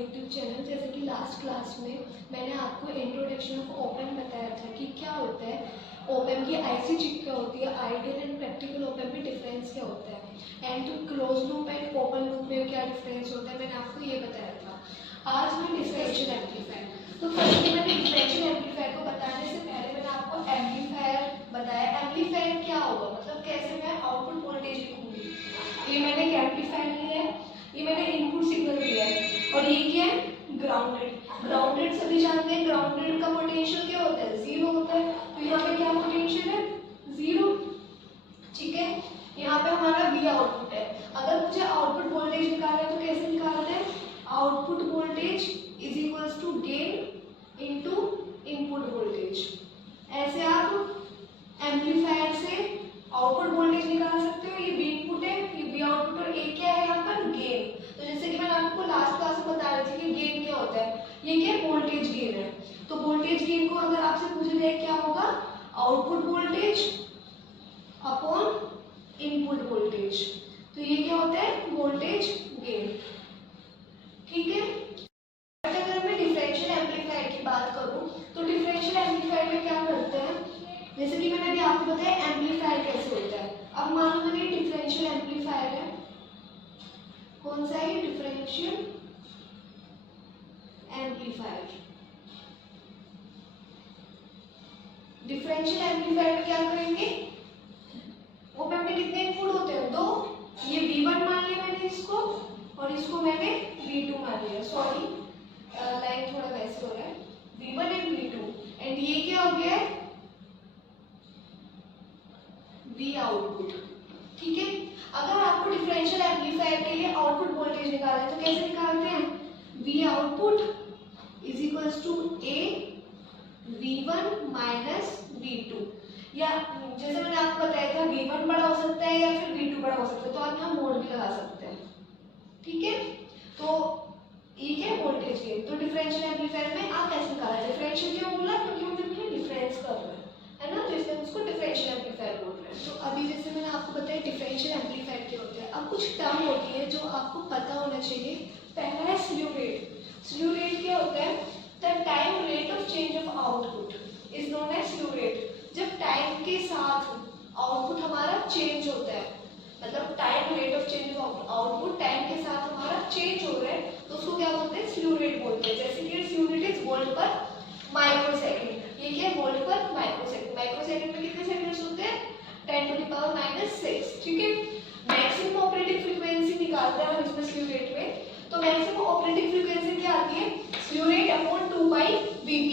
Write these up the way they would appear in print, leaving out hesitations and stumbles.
YouTube channel. जैसे कि last class में मैंने आपको इंट्रोडक्शन ऑफ ओपन बताया था कि क्या होता है, ओपन की आईसी चिप क्या होती है, आइडियल एंड प्रैक्टिकल ओपन में डिफरेंस क्या होता है, and close loop and open loop में क्या डिफरेंस होता है, मैंने आपको ये बताया था। आज मैं डिफरेंशियल एम्पलीफायर, तो फर्स्ट मैंने डिफरेंशियल एम्पलीफायर को बताने से पहले मैंने आपको एम्पलीफायर बताया। एम्पलीफायर क्या होगा, मतलब कैसे मैं आउटपुट वोल्टेज लिखूंगी। ये मैंने एक एम्पलीफायर लिया है, ये मैंने इनपुट सिग्नल दिया है, और ये क्या है, ग्राउंडेड। ग्राउंडेड सभी जानते हैं, ग्राउंडेड का पोटेंशियल क्या होता है, जीरो होता है। तो यहाँ पे क्या पोटेंशियल है, जीरो। ठीक है, यहाँ पे हमारा वी आउटपुट है। अगर मुझे आउटपुट वोल्टेज निकालना है तो कैसे निकालना है, output voltage is equals to gain into input voltage. ऐसे आप एम्पलीफायर से आउटपुट वोल्टेज निकाल सकते हो। ये वी इनपुट है, ये वी आउटपुट, और एक क्या है यहाँ पर, गेन। तो जैसे कि मैंने आपको लास्ट क्लास में बता रही थी कि गेन क्या होता है, ये क्या वोल्टेज गेन है। तो वोल्टेज गेन को अगर आपसे पूछा जाए क्या होगा, output voltage upon input voltage. तो ये क्या होता है, वोल्टेज गेन। ठीक है, अगर मैं डिफरेंशियल एम्पलीफायर की बात करूं तो डिफरेंशियल एम्पलीफायर में क्या करते हैं, जैसे कि मैंने अभी आपको बताया एम्पलीफायर कैसे होता है। अब मान लो मैंने डिफरेंशियल एम्पलीफायर है, कौन सा है, डिफरेंशियल एम्पलीफायर। डिफरेंशियल एम्पलीफायर में क्या करेंगे, ओपन में कितने इनपुट होते हैं, दो। ये V1 मान लिया मैंने इसको, और इसको मैंने V2 मान लिया। सॉरी, लाइन थोड़ा वैसे हो रहा है, V1 एंड V2, एंड ये क्या हो गया है, V आउटपुट। ठीक है, अगर आपको डिफरेंशियल एम्पलीफायर के लिए आउटपुट वोल्टेज निकालना है तो कैसे निकालते हैं, V output is equals to A V1 minus V2, या जैसे मैंने आपको बताया था V1 बड़ा हो सकता है या फिर V2 बड़ा हो सकता है, तो आप यहाँ मोड भी लगा सकते हैं। ठीक है, तो ये क्या वोल्टेज गेन। तो डिफरेंशियल एम्पलीफायर में आप ऐसे निकाला, डिफरेंशियल क्यों बोला, क्योंकि हम इसमें डिफरेंस कर रहे हैं, है ना, तो इसलिए उसको डिफरेंशियल एम्पलीफायर बोल रहे हैं। तो अभी जैसे मैंने आपको बताया डिफरेंशियल एम्पलीफायर क्या होता है। अब कुछ टर्म होती है जो आपको पता होना चाहिए। पहला है स्ल्यू रेट। स्ल्यू रेट क्या होता है, the time rate of change of output is known as slew rate. जब टाइम के साथ आउटपुट हमारा चेंज होता है, मतलब time rate of change of output time के साथ हमारा चेंज हो रहा है, तो उसको क्या बोलते हैं, स्ल्यू रेट बोलते हैं। जैसे कि स्ल्यू रेट इज वोल्ट पर माइक्रोसेकंड। ये क्या है, वोल्ट पर माइक्रोसेकंड। माइक्रोसेकंड में कितने सेकंड्स होते हैं, 10⁻⁻⁶। ठीक है, मैक्सिमम ऑपरेटिंग फ्रीक्वेंसी निकालते हैं हम इसमें स्ल्यू रेट में। तो मैक्सिमम ऑपरेटिंग फ्रीक्वेंसी क्या आती है, slew rate upon 2π/Vp।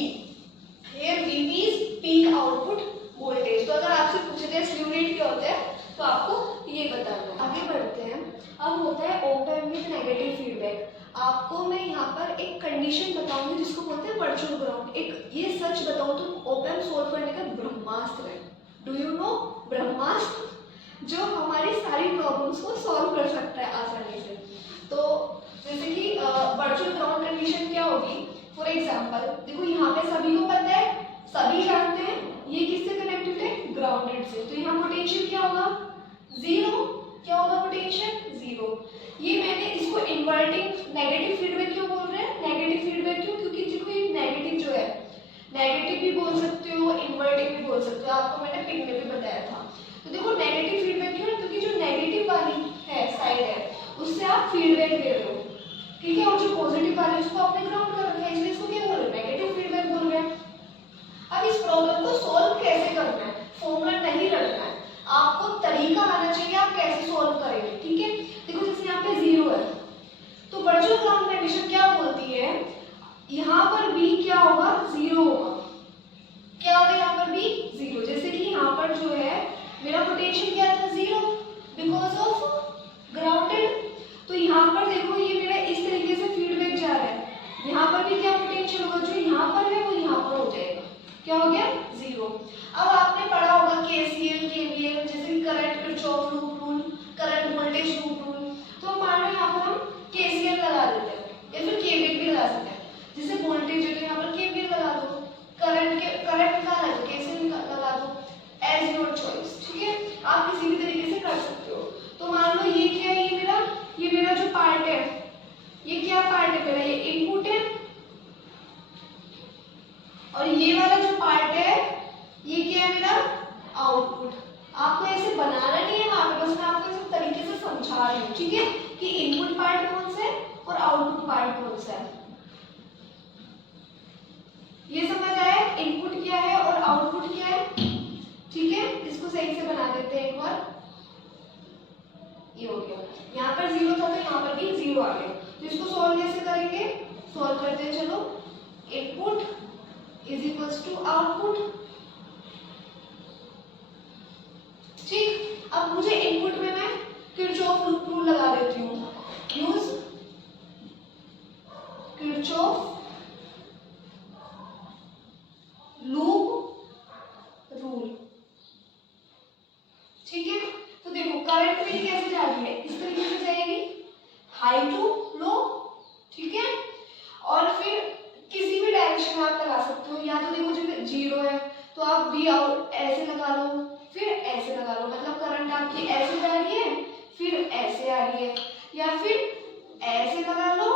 Here Vp is peak output voltage। तो अगर आपसे पूछे जाए स्ल्यू रेट क्या होता है तो आपको ये बताना है। आगे बढ़ते हैं, अब होता है op amp with negative feedback. आपको मैं यहाँ पर एक कंडीशन बताऊंगी जिसको बोलते हैं वर्चुअल ग्राउंड। एक ये सच बताऊं तो ओप एम्प सोल्व करने का ब्रह्मास्त्र है। डू यू नो, ब्रह्मास्त्र, जो हमारी सारी प्रॉब्लम्स को सॉल्व कर सकता है आसानी से। तो जैसे कि वर्चुअल ग्राउंड कंडीशन क्या होगी, फॉर एग्जाम्पल देखो यहाँ पे सभी को पता है, सभी जानते हैं ये किससे कनेक्टेड है, ग्राउंडेड से। तो यहाँ पोटेंशियल क्या होगा, जीरो। क्या होगा पोटेंशियल, जीरो। ये मैंने इसको इन्वर्टिंग नेगेटिव फीडबैक क्यों बोल रहे हैं, नेगेटिव फीडबैक क्यों, क्योंकि देखो ये नेगेटिव जो है, नेगेटिव भी बोल सकते हो, इन्वर्टिंग भी बोल सकते हो, आपको मैंने पिन में भी बताया था। तो देखो नेगेटिव फीडबैक क्यों, क्योंकि जो नेगेटिव वाली है साइड है उससे आप फीडबैक दे रहे हो। ठीक है, और जो पॉजिटिव वाले उसको आपने ग्राउंड कर रखा है, इसलिए इसको क्या बोल रहे हैं, नेगेटिव फीडबैक बोल रहे हैं। अब इस प्रॉब्लम को सॉल्व कैसे करना है, फॉर्मूला नहीं रखना है, आपको तरीका आना चाहिए आप कैसे सॉल्व करेंगे। ठीक है, देखो जैसे यहाँ पे जीरो है तो वर्चुअल ग्राउंड कंडीशन क्या बोलती है, यहाँ पर भी क्या होगा, जीरो होगा। क्या होगा यहाँ पर भी, जीरो। जैसे कि यहाँ पर जो है मेरा पोटेंशियल क्या था, जीरो, बिकॉज ऑफ ग्राउंडेड। तो यहाँ पर देखो ये मेरा इस तरीके से फीडबैक जा रहा है, यहाँ पर भी क्या पोटेंशियल होगा, जो यहाँ पर है वो यहाँ पर हो जाएगा, क्या हो गया, जीरो। अब आपने पढ़ा होगा केसीएल, केवीएल, जैसे कि current Kirchhoff loop rule, current voltage loop rule. तो मान लो यहाँ पर हम केसीएल लगा देते हैं या फिर केवीएल भी लगा सकते हैं। जैसे वोल्टेज है तो यहाँ पर केवीएल लगा दो, करंट निकालना है तो केसीएल लगा दो, एज योर चॉइस। ठीक है, आप किसी भी तरीके से और ये वाला जो पार्ट है ये क्या है मेरा आउटपुट। आपको ऐसे बनाना नहीं है वहां पे, बस मैं आपको इस तरीके से समझा रही हूँ, ठीक है, कि इनपुट पार्ट कौन सा है और आउटपुट पार्ट कौन सा है। ये समझ आया इनपुट क्या है और आउटपुट क्या है, ठीक है। इसको सही से बना देते हैं एक बार। ये हो गया, यहाँ पर 0 था तो यहाँ पर भी 0 आ गया। तो इसको सॉल्व कैसे करेंगे, सॉल्व करते हैं चलो। Input is equals to output, ठीक। अब मुझे इनपुट में मैं किरचॉफ रूल लगा देती हूँ, यूज किरचॉफ लूप रूल, ठीक है। तो देखो करंट मेरी कैसे जा रही है, इस तरीके से जाएगी, हाई टू लो, ठीक है। और फिर किसी भी डायरेक्शन में आप लगा सकते हो, या तो देखो जब 0 है तो आप वी आउट ऐसे लगा लो, फिर ऐसे लगा लो, मतलब करंट आपकी ऐसे जा रही है फिर ऐसे आ रही है, या फिर ऐसे लगा लो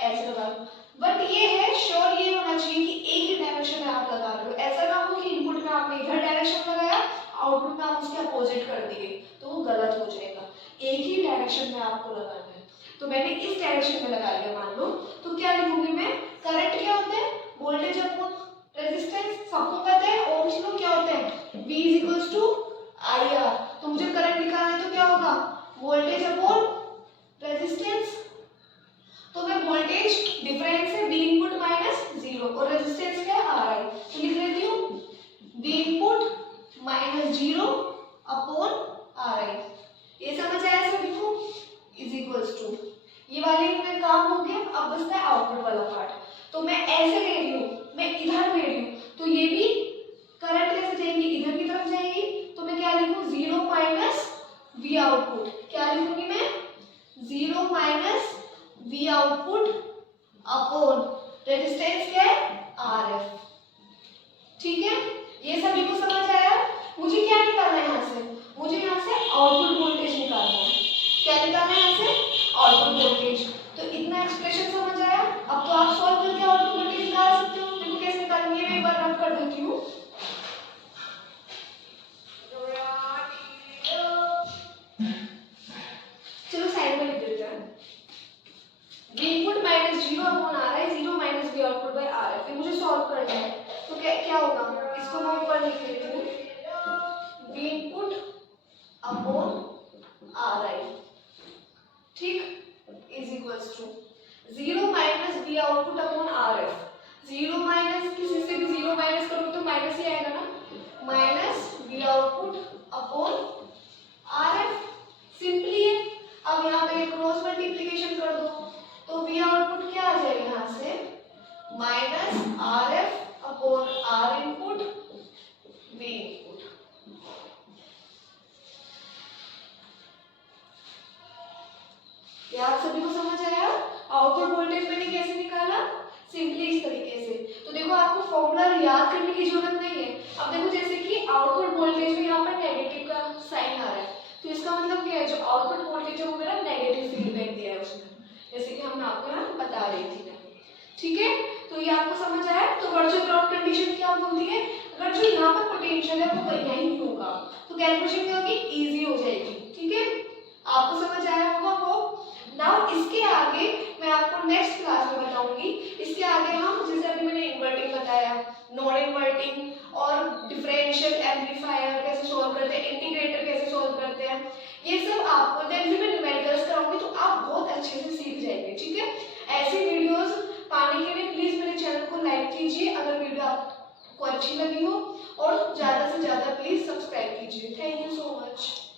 ऐसे लगा लो। बट ये है श्योर ये होना चाहिए कि एक ही डायरेक्शन में आप लगा रहे हो। ऐसा ना हो कि इनपुट में आपने इधर डायरेक्शन लगाया, आउटपुट में आप उसके अपोजिट कर दिए, तो वो गलत हो जाएगा। एक ही डायरेक्शन में आपको लगाना है। तो मैंने इस डायरेक्शन में लगा लिया मान लो, तो क्या लिखूंगी मैं, करंट क्या होता है, वोल्टेज अपॉन रेजिस्टेंस, सबको पता है ओम्स लॉ क्या होता है, V is equals to IR। तो मुझे करंट निकालना है तो क्या होगा, वोल्टेज अपॉन रेजिस्टेंस। तो मैं वोल्टेज डिफरेंस है V इनपुट माइनस 0 और रेजिस्टेंस क्या है RI, तो लिख लेती हूँ V input minus 0 upon RI। ये समझ आया सभी को, इज इक्वल्स टू, ये वाले में काम हो गया। अब बचता है आउटपुट वाला पार्ट। तो मैं ऐसे ले रही हूँ, मैं इधर ले रही हूँ, तो ये भी करंट कैसे जाएगी, इधर की तरफ जाएगी। तो मैं क्या लिखूँ, 0 माइनस V आउटपुट, क्या लिखूंगी मैं, 0 minus V output upon resistance क्या है RF, ठीक है। ये सभी को समझ आया। मुझे क्या निकालना है यहाँ से, मुझे यहाँ से आउटपुट वोल्टेज निकालना है। क्या निकालना है यहाँ से, आउटपुट वोल्टेज। तो इतना एक्सप्रेशन समझ आया। अब तो आप सॉल्व करके आउटपुट वोल्टेज निकाल सकते हो। देखो कैसे निकालेंगे, मैं एक बार रब कर देती हूँ। चलो साइड में लिख देते हैं, V input minus 0 upon RI, 0 minus V output by RF। फिर मुझे सॉल्व करना है, तो क्या होगा, इसको मैं ऊपर लिख लेती हूँ, V इनपुट अपॉन RI, ठीक, is equals to 0 minus V output upon RF। 0 minus, किसी से भी 0 माइनस करोगे तो माइनस ही आएगा ना, minus V output upon RF, simply है। अब यहाँ पे क्रॉस मल्टीप्लिकेशन कर दो, तो V आउटपुट क्या आ जाएगा यहाँ से, minus RF upon R input V input. ये आप सभी को समझ आया। आउटपुट वोल्टेज मैंने कैसे निकाला, सिंपली इस तरीके से। तो देखो आपको फॉर्मूला याद करने की जरूरत नहीं है। अब देखो जैसे कि आउटपुट वोल्टेज में यहाँ पर नेगेटिव का साइन आ रहा है, तो इसका मतलब क्या है, जो आउटपुट वोल्टेज है वो मेरा नेगेटिव फीडबैक दिया है उसमें, जैसे कि हमने आपको यहाँ बता रही थी ना, ठीक है। तो ये आपको समझ आया। तो वर्चुअल ग्राउंड कंडीशन क्या बोलती है, अगर जो यहाँ पर पोटेंशियल है वो यहीं होगा तो कैलकुलेशन क्या होगी, इजी हो जाएगी, ठीक है। आपको समझ आया होगा वो। नाउ इसके आगे मैं आपको नेक्स्ट क्लास में बताऊंगी। इसके आगे हम, जैसे अभी मैंने इन्वर्टिंग बताया, नॉन इन्वर्टिंग और डिफरेंशियल एम्पलीफायर कैसे सॉल्व करते हैं, इंटीग्रेटर कैसे सॉल्व करते हैं, ये सब आपको देन फिर मैं न्यूमेरिकल्स कराऊंगी, तो आप बहुत अच्छे से सीख जाएंगे, ठीक है। ऐसी वीडियोस पाने के लिए प्लीज मेरे चैनल को लाइक कीजिए अगर वीडियो आपको अच्छी लगी हो, और ज्यादा से ज्यादा प्लीज सब्सक्राइब कीजिए। Thank you so much.